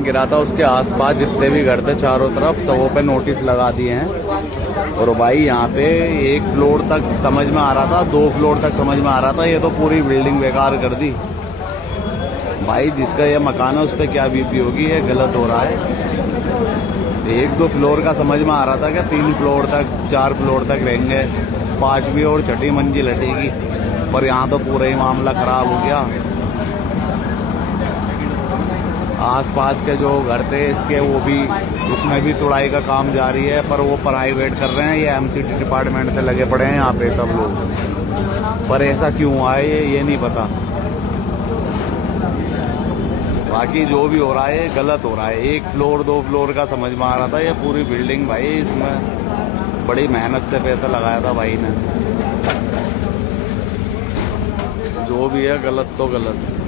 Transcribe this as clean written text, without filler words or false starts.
मकान गिरा था उसके आसपास जितने भी घर थे चारों तरफ सबों पे नोटिस लगा दिए हैं। और भाई यहाँ पे 1 फ्लोर तक समझ में आ रहा था, 2 फ्लोर तक समझ में आ रहा था, ये तो पूरी बिल्डिंग बेकार कर दी। भाई जिसका ये मकान है उस पर क्या बीती होगी, ये गलत हो रहा है। 1-2 फ्लोर का समझ में आ रहा था क्या 3 फ्लोर तक 4 फ्लोर तक रहेंगे, 5वीं और 6ठी मंजिल हटेगी, पर यहाँ तो पूरा ही मामला खराब हो गया। आसपास के जो घर थे इसके वो भी, उसमें भी तुड़ाई का काम जारी है, पर वो प्राइवेट कर रहे हैं, ये एमसीडी डिपार्टमेंट से लगे पड़े हैं यहाँ पे सब लोग। पर ऐसा क्यों हुआ है ये नहीं पता। बाकी जो भी हो रहा है ये गलत हो रहा है। 1 फ्लोर 2 फ्लोर का समझ में आ रहा था, ये पूरी बिल्डिंग भाई इसमें बड़ी मेहनत से पैसा लगाया था भाई ने। जो भी है गलत तो गलत।